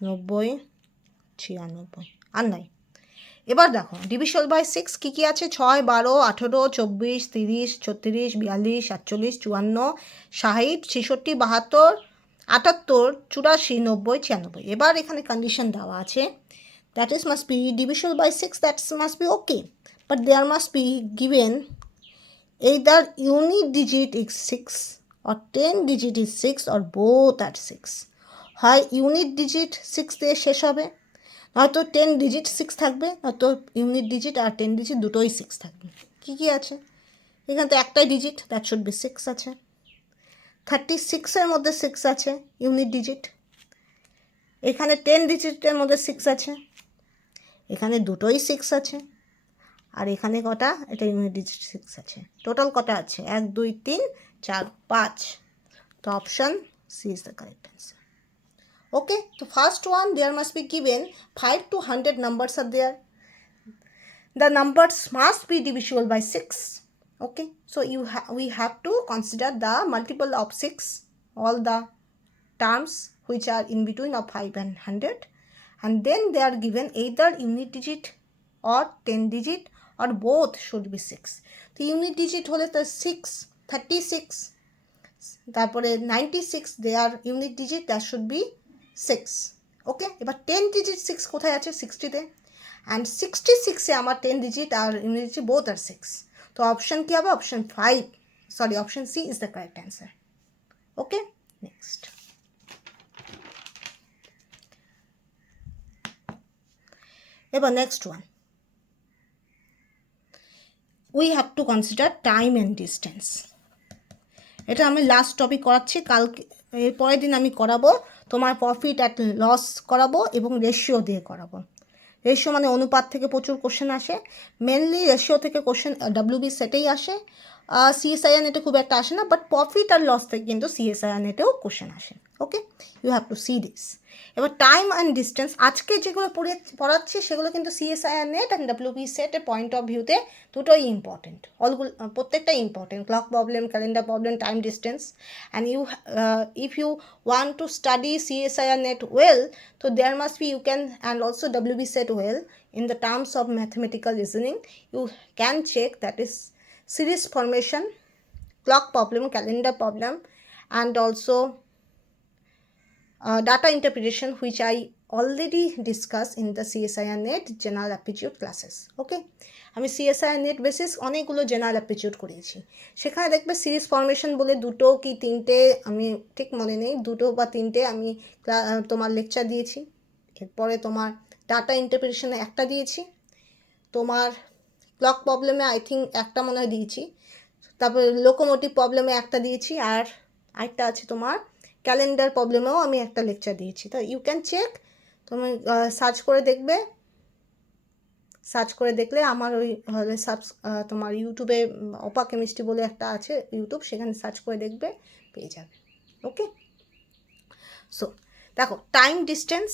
90, 96 আর নাই। এবার দেখো ডিভিশন বাই 6 কী কী আছে, 6, 12, 18, 24, 30, 36, 42, 48, 54, 60, 66, 72, 78, 84, 90, 96। এবার এখানে কন্ডিশন দেওয়া আছে, that is must be division by 6, that must be okay, but there must be given either unit digit is 6 or 10 digit is 6 or both are 6। হয় ইউনিট ডিজিট 6 দিয়ে শেষ হবে, নয়তো 10 ডিজিট 6 থাকবে, নয়তো ইউনিট ডিজিট আর 10 ডিজিট দুটোই 6 থাকবে। কী কী আছে এখানে, তো একটাই ডিজিট, দ্যাট শুড বি 6 আছে। 36-এর মধ্যে 6 আছে ইউনিট ডিজিট, এখানে 10 ডিজিটের মধ্যে 6 আছে, এখানে দুটোই 6 আছে, আর এখানে কটা, এটা ইউনিট ডিজিট 6 আছে। টোটাল কটা আছে, 1, 2, 3, 4, 5। তো option C is the correct answer. Okay, তো first one, there must be given 5 to 100 numbers are there. The numbers must be divisible by 6. Okay, so we have to consider the multiple of 6, all the terms which are in between of 5 and 100, and then they are given either unit digit or 10 digit or both should be 6. তো ইউনিট ডিজিট হলে তো 6, 36, তারপরে 96, they are unit digit, that should be 6। Okay, এবার 10 ডিজিট 6 কোথায় আছে, 60-তে, অ্যান্ড 66-এ আমার 10 ডিজিট আর ইউনিট ডিজিট বোথ আর 6। তো অপশান কী হবে, option C is the correct answer. Okay, next. এবার next one, we have to consider time and distance. এটা আমি লাস্ট টপিক করাচ্ছি, কালকে এর পরের দিন আমি করাবো তোমার প্রফিট অ্যাট লস করাবো এবং রেশিও দিয়ে করাবো। রেশিও মানে অনুপাত থেকে প্রচুর কোশ্চেন আসে, মেনলি রেশিও থেকে কোশ্চেন WB সেটেই আসে, CSIR নেটে খুব একটা আসে না, বাট প্রফিট আর লস থেকে কিন্তু CSIR নেটেও কোশ্চেন আসে। Okay, you have to see this. এবার টাইম অ্যান্ড ডিস্টেন্স আজকে যেগুলো পড়াচ্ছি সেগুলো কিন্তু CSIR নেট অ্যান্ড WB সেটের পয়েন্ট অফ ভিউতে দুটোই ইম্পর্টেন্ট, প্রত্যেকটাই important, clock problem, calendar problem, time distance. And if you want to study CSIR net well, so there must be, you can, and also WB set well in the terms of mathematical reasoning, you can check, that is series formation, clock problem, calendar problem, and also data interpretation, which I already discussed in the CSIR net general aptitude classes. Okay, আমি CSIR net বেসিস অনেকগুলো জেনারেল অ্যাপটিটিউড করিয়েছি, সেখানে দেখবে সিরিজ ফরমেশন বলে 2 কি 3টে, আমি ঠিক মনে নেই, 2 বা 3টে আমি তোমার লেকচার দিয়েছি। এরপরে তোমার ডাটা ইন্টারপ্রিটেশনে একটা দিয়েছি, তোমার ক্লক প্রবলেমে আই থিঙ্ক একটা মনে হয় দিয়েছি, তারপরে লোকোমোটিভ প্রবলেমে একটা দিয়েছি, আর আরেকটা আছে তোমার ক্যালেন্ডার প্রবলেমেও আমি একটা লেকচার দিয়েছি। তো ইউ ক্যান চেক, তুমি সার্চ করে দেখবে, সার্চ করে দেখলে আমার ওই তোমার ইউটিউবে অপা কেমিস্ট্রি বলে একটা আছে ইউটিউব, সেখানে সার্চ করে দেখবে, পেয়ে যাবে। ওকে, সো দেখো টাইম ডিস্টেন্স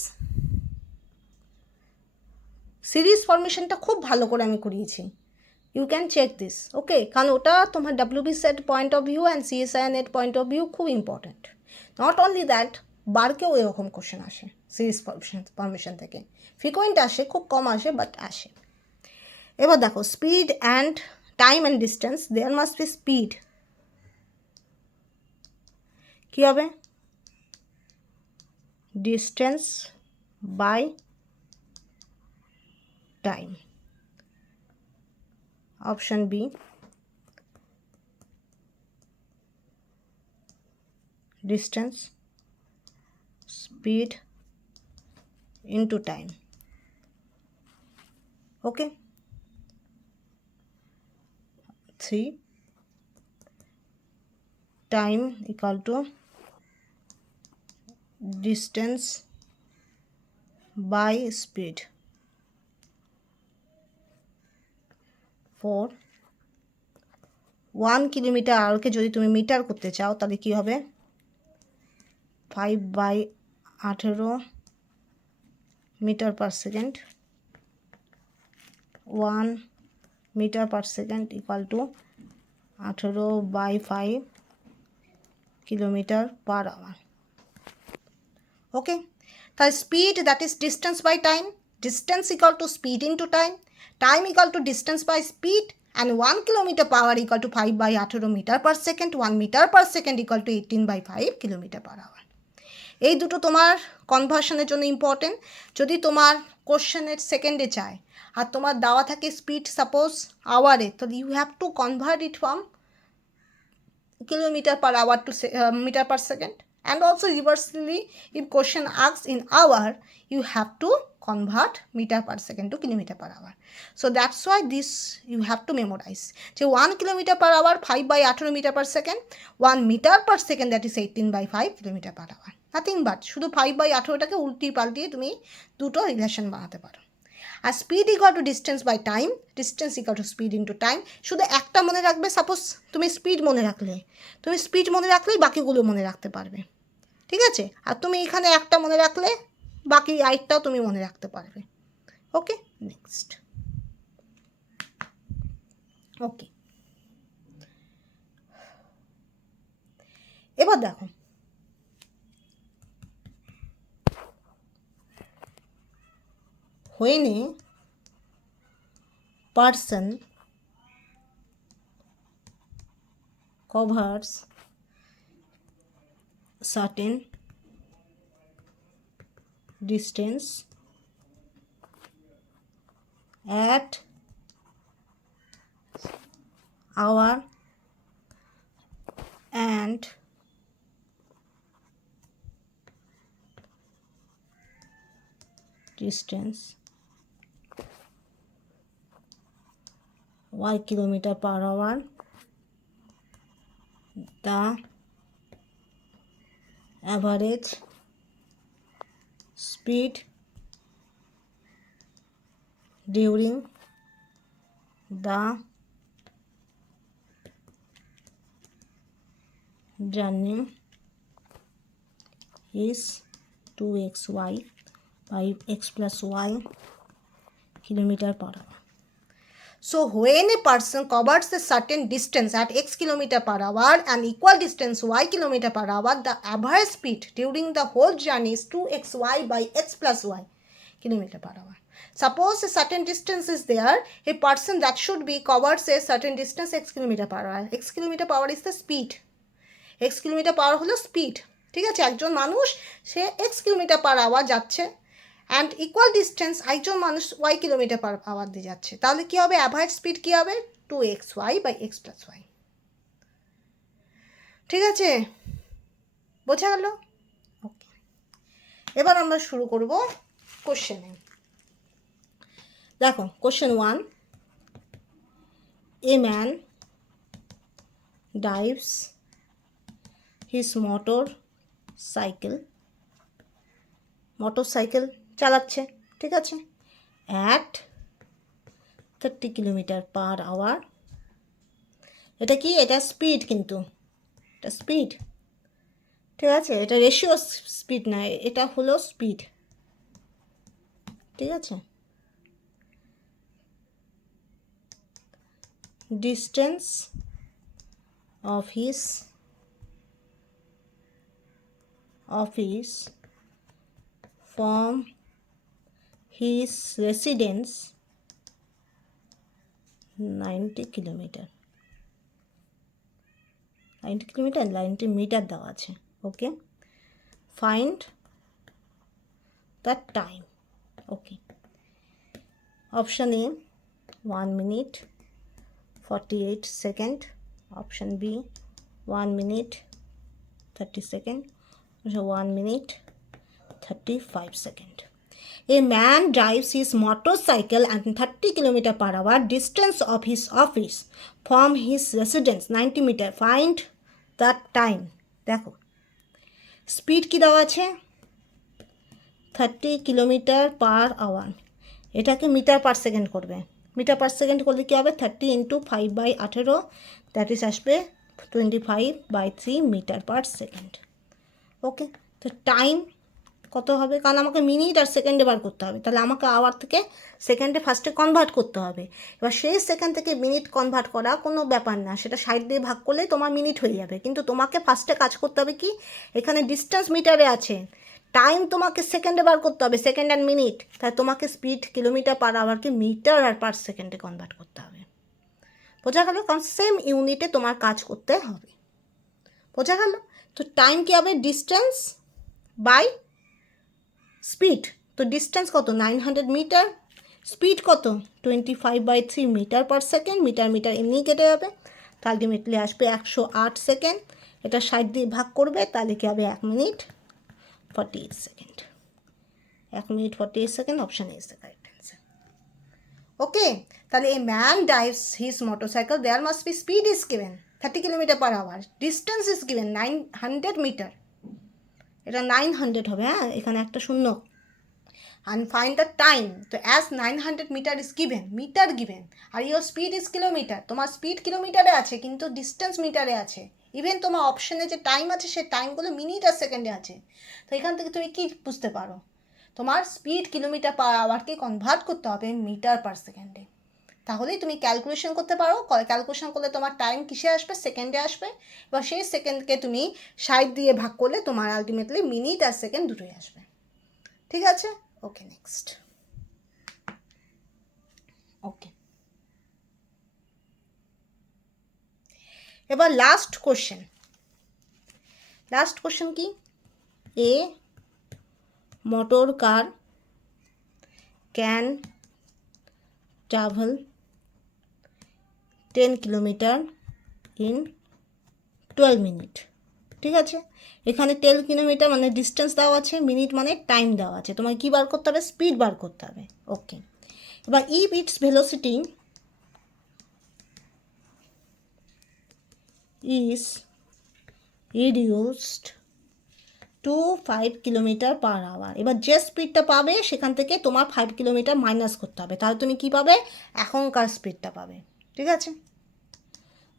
সিরিজ ফরমেশনটা খুব ভালো করে আমি করিয়েছি, ইউ ক্যান চেক দিস। ওকে, কারণ ওটা তোমার WB set point of view and CSIR net point of view খুব ইম্পর্ট্যান্ট। নট অনলি দ্যাট, বারকেও এরকম কোশ্চেন আসে সিরিজ ফরমেশন থেকে, ফ্রিকোয়েন্ট আসে, খুব কম আসে, বাট আসে। এবার দেখো speed and time and distance, there must be speed, কী হবে, distance by time. Option B, distance speed into time. Okay, 3 time equal to distance by speed। 4 1 kilometre আওয়ারকে যদি তুমি মিটার করতে চাও তাহলে কি হবে, 5/18 metre per second. 1 metre per second equal to 18/5 kilometre per hour. Okay, তাই speed that is distance by time, distance equal to speed into time, time equal to distance by speed, and 1 kilometre per hour equal to 5/18 metre per second, 1 metre per second equal to 18/5 kilometre per hour. এই দুটো তোমার কনভার্সনের জন্য ইম্পর্টেন্ট। যদি তোমার কোশ্চেনের সেকেন্ডে চায় আর তোমার দেওয়া থাকে স্পিড সাপোজ আওয়ারে, তো you have to convert it from kilometer per hour to meter per second, and also reversely if question asks in hour, you have to convert meter per second to kilometer per hour. So that's why this you have to memorize. So 1 kilometer per hour 5/18 meter per second, 1 meter per second that is 18/5 kilometer per hour. Nothing but শুধু 5/18টাকে উল্টি পাল্টিয়ে তুমি দুটো রিলেশন বানাতে পারো। আর speed equal to distance by time, distance equal to speed into time. শুধু একটা মনে রাখবে, সাপোজ তুমি স্পিড মনে রাখলেই বাকিগুলো মনে রাখতে পারবে, ঠিক আছে? আর তুমি এখানে একটা মনে রাখলে বাকি আরেকটাও তুমি মনে রাখতে পারবে। ওকে, নেক্সট। ওকে, এবার দেখো when a person covers certain distance at hour and distance y kilometer per hour, the average speed during the journey is 2xy by x plus y kilometer per hour. So when a person covers a certain distance at x kilometer per hour and equal distance y kilometer per hour, the average speed during the whole journey is 2xy by x plus y kilometer per hour. Suppose a certain distance is there, a person that should be covers a certain distance x kilometer per hour. X kilometer per hour is the speed. x kilometre পার হলো স্পিড, ঠিক আছে? একজন মানুষ সে x কিলোমিটার পার আওয়ার যাচ্ছে অ্যান্ড ইকুয়াল ডিস্টেন্স একজন মানুষ y কিলোমিটার পার আওয়ার দিয়ে যাচ্ছে, তাহলে কী হবে? অ্যাভারেজ স্পিড কী হবে? 2xy by x plus Y. ঠিক আছে, বোঝা গেল? ওকে, এবার আমরা শুরু করব কোশ্চেনে। দেখো question 1, a man drives his motorcycle চালাচ্ছে, ঠিক আছে, অ্যাট 30 কিলোমিটার পার আওয়ার। এটা কি? এটা স্পিড, কিন্তু এটা স্পিড, ঠিক আছে? এটা রেশিও স্পিড না, এটা হলো স্পিড, ঠিক আছে? Distance of his office from his residence 90 kilometre, 90 metre দেওয়া আছে। Okay, find the time. Okay, option A 1 minute 48 second, option B 1 minute 30 second, 1 minute 35 second. A man drives his motorcycle at 30 km per hour, distance of his office from his residence 90 meter. Find the time. দেখো স্পিড কি দেওয়া আছে? 30 কিলোমিটার পার আওয়ার, এটাকে মিটার পার সেকেন্ড করবে। মিটার পার সেকেন্ড করলে কী হবে? 30 × 5/18, দ্যাট ইজ আসবে 25/3 মিটার পার সেকেন্ড। ওকে, তো টাইম কত হবে, কারণ আমাকে মিনিট আর সেকেন্ডে বার করতে হবে, তাহলে আমাকে আওয়ার থেকে সেকেন্ডে ফার্স্টে কনভার্ট করতে হবে। এবার সেই সেকেন্ড থেকে মিনিট কনভার্ট করা কোনো ব্যাপার না, সেটা 60 দিয়ে ভাগ করলেই তোমার মিনিট হয়ে যাবে। কিন্তু তোমাকে ফার্স্টে কাজ করতে হবে কি, এখানে ডিস্টেন্স মিটারে আছে, টাইম তোমাকে সেকেন্ডে বার করতে হবে, সেকেন্ড অ্যান্ড মিনিট, তাই তোমাকে স্পিড কিলোমিটার পার আওয়ারকে মিটার আর পার সেকেন্ডে কনভার্ট করতে হবে। বোঝা গেল? কারণ সেম ইউনিটে তোমার কাজ করতে হবে। বোঝা গেল? তো টাইম কী হবে, ডিস্টেন্স বাই স্পিড। তো ডিস্টেন্স কত, 900 মিটার, স্পিড কত 25/3 metre per second, metre metre এমনিই কেটে যাবে, তো আলটিমেটলি আসবে 108 সেকেন্ড। এটা 60 দিয়ে ভাগ করবে, তাহলে কী হবে, 1 minute 48 second. 1 minute 48 second, option A is the correct answer. Okay, তাহলে a man drives his motorcycle, there must be speed is given 30 kilometre per hour, distance is given 900 metre, এটা 900 হবে, হ্যাঁ এখানে একটা শূন্য, and find the time. তো as 900 metre is given, metre given, আর your speed is কিলোমিটার, তোমার স্পিড কিলোমিটারে আছে কিন্তু ডিস্টেন্স মিটারে আছে। ইভেন তোমার অপশানে যে টাইম আছে সে টাইমগুলো মিনিট আর সেকেন্ডে আছে। তো এখান থেকে তুমি কি বুঝতে পারো, তোমার স্পিড কিলোমিটার পার আওয়ারকে কনভার্ট করতে হবে মিটার পার সেকেন্ডে, তাহলেই তুমি ক্যালকুলেশন করতে পারো। ক্যালকুলেশন করলে তোমার টাইম কিসে আসবে, সেকেন্ডে আসবে, এবার সেই সেকেন্ডকে তুমি 60 দিয়ে ভাগ করলে তোমার আলটিমেটলি মিনিট আর সেকেন্ড দুটোই আসবে। ঠিক আছে, ওকে নেক্সট। ওকে, এবার লাস্ট কোশ্চেন। লাস্ট কোশ্চেন কি, a motor car can travel 10 kilometre in 12 minute. ঠিক আছে, এখানে 10 কিলোমিটার মানে ডিস্টেন্স দেওয়া আছে, মিনিট মানে টাইম দেওয়া আছে, তোমার কী বার করতে হবে, স্পিড বার করতে হবে। ওকে, এবার if its velocity is reduced to 5 kilometre per hour, এবার যে স্পিডটা পাবে সেখান থেকে তোমার 5 কিলোমিটার মাইনাস করতে হবে, তাহলে তুমি কী পাবে, এখনকার স্পিডটা পাবে। ঠিক আছে,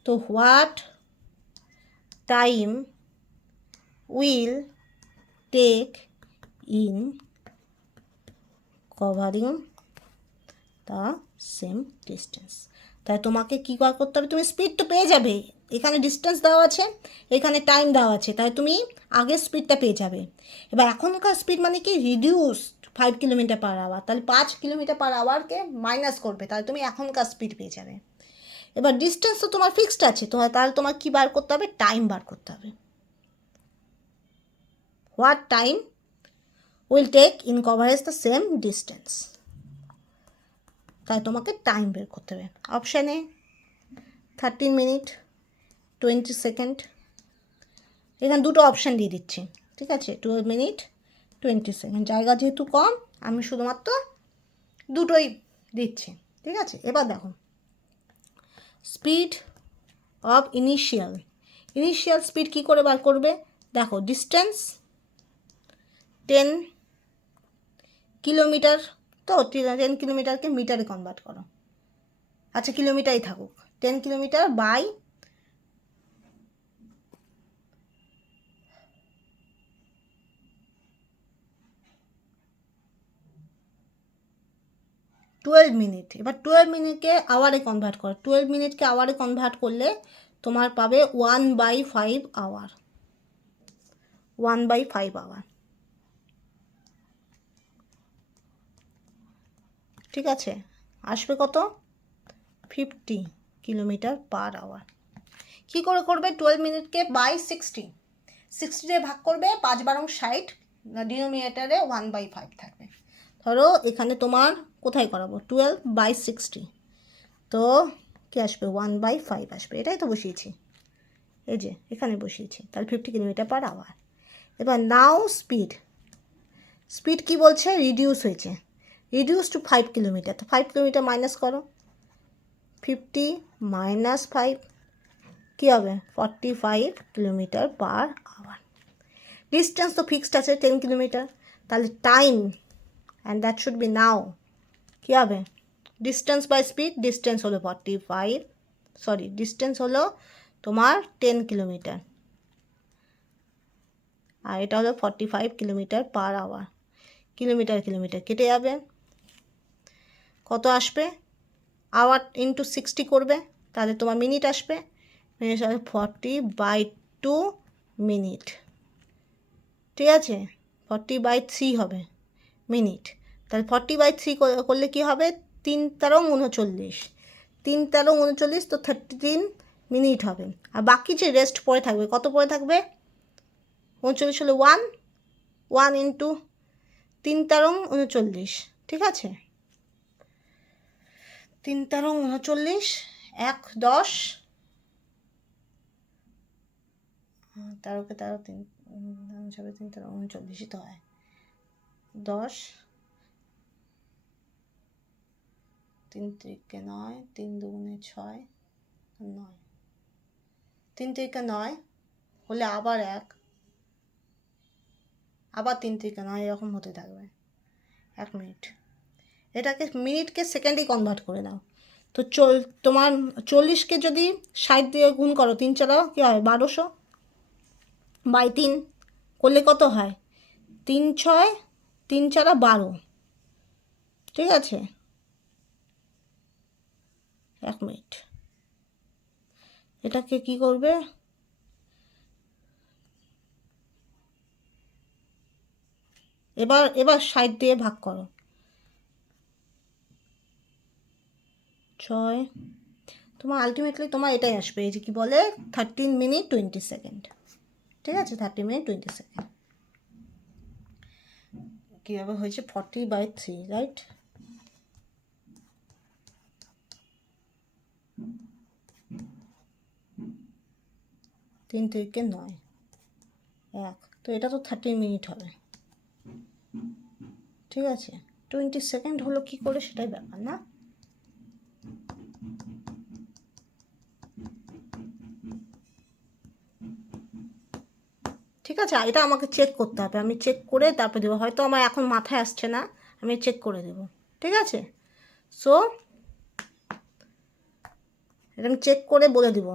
তো what time will take in covering the same distance, তাই তোমাকে কী করতে হবে, তুমি স্পিড তো পেয়ে যাবে, এখানে ডিস্টেন্স দেওয়া আছে, এখানে টাইম দেওয়া আছে, তাই তুমি আগের স্পিডটা পেয়ে যাবে। এবার এখনকার স্পিড মানে কি, রিডিউসড 5 কিলোমিটার পার আওয়ার, তাহলে 5 কিলোমিটার পার আওয়ারকে মাইনাস করবে, তাহলে তুমি এখনকার স্পিড পেয়ে যাবে। এবার ডিস্টেন্স তো তোমার ফিক্সড আছে, তাহলে তোমার কী বার করতে হবে, টাইম বার করতে হবে। What time will take in coverage the same distance, তাই তোমাকে টাইম বের করতে হবে। অপশানে 13 মিনিট 20 সেকেন্ড, এখানে দুটো অপশান দিয়ে দিচ্ছি। ঠিক আছে, 12 মিনিট 20 সেকেন্ড, জায়গা যেহেতু কম আমি শুধুমাত্র দুটোই দিচ্ছি। ঠিক আছে, এবার দেখো স্পিড অফ ইনিশিয়াল স্পিড কী করে বার করবে, দেখো ডিস্টেন্স 10 কিলোমিটার, তো 10 কিলোমিটারকে মিটারে কনভার্ট করো, আচ্ছা কিলোমিটারই থাকুক, 10 কিলোমিটার বাই 12 মিনিট, এবার 12 মিনিটকে আওয়ারে কনভার্ট করো, 12 মিনিটকে আওয়ারে কনভার্ট করলে তোমার পাবে 1/5 আওয়ার, 1/5 আওয়ার। ঠিক আছে, আসবে কত, 50 কিলোমিটার পার আওয়ার। কী করে করবে, 12 মিনিটকে বাই 60 দিয়ে ভাগ করবে, 5 বারং 60, ডিনোমিনেটারে 1/5 থাকবে। ধরো এখানে তোমার কোথায় করাবো, 12/60, তো কী আসবে 1/5 আসবে, এটাই তো বসিয়েছি, এই যে এখানে বসিয়েছি, তাহলে 50 কিলোমিটার পার আওয়ার। এবার নাও স্পিড কী বলছে, রিডিউস হয়েছে, রিডিউস টু 5 কিলোমিটার, তো 5 কিলোমিটার মাইনাস করো, 50 মাইনাস 5 কী হবে, 45 কিলোমিটার পার আওয়ার। ডিস্টেন্স তো ফিক্সড আছে 10 কিলোমিটার, তাহলে time and that should be now কী হবে, ডিস্টেন্স বাই স্পিড, ডিস্টেন্স হলো ডিস্টেন্স হলো তোমার 10 কিলোমিটার, আর এটা হলো 45 km/h। কিলোমিটার কেটে যাবে, কত আসবে? আওয়ার ইন্টু 60 করবে, তাহলে তোমার মিনিট আসবে। মিনিট আসবে 40/2 মিনিট। ঠিক আছে, 40/3 হবে মিনিট। তাহলে 40/3 করলে কি হবে? 3 তেরো 39, 3 তেরো 39, তো 33 মিনিট হবে। আর বাকি যে রেস্ট পড়ে থাকবে, কত পড়ে থাকবে? 39 হলে 1 ইন্টু 3 তেরো 39। ঠিক আছে, 3 তেরো 39, 1 10, 13কে 13 3 হিসাবে 3 তেরো 39ই তো হয়। 10, 3 3কে 9, 3 দুগুণে 6, 9, 3 থেকে 9 হলে আবার 1, আবার 3 থেকে 9, এরকম হতে থাকবে। 1 মিনিট। এটাকে মিনিটকে সেকেন্ডে কনভার্ট করে নাও। তো তোমার 40কে যদি 60 দিয়ে গুণ করো, 3 চারা কী হয়? 1200/3 করলে কত হয়? 3 6, 3 চারা 12। ঠিক আছে, 1 মিনিট। এটাকে কি করবে? এবার 60 দিয়ে ভাগ করো। 6, তোমার আলটিমেটলি তোমার এটাই আসবে, এই যে কি বলে 13 মিনিট 20 সেকেন্ড। ঠিক আছে, 30 মিনিট 20 সেকেন্ড। কীভাবে হয়েছে? 40/3, রাইট? তিন থেকে 9, 1, তো এটা তো 30 মিনিট হবে। ঠিক আছে, 20 সেকেন্ড হলো কি করে, সেটাই ব্যাপার না? ঠিক আছে, এটা আমাকে চেক করতে হবে, আমি চেক করে তারপর দেবো। হয়তো আমার এখন মাথায় আসছে না, আমি চেক করে দেবো। ঠিক আছে, সো এটা আমি চেক করে বলে দিব।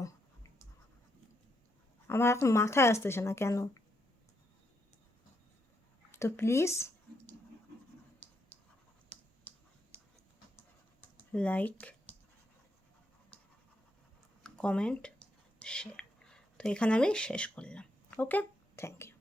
আমার এখন মাথায় আসতেছে না কেন, তো প্লিজ লাইক, কমেন্ট, শেয়ার। তো এখানে আমি শেষ করলাম। ওকে, থ্যাংক ইউ।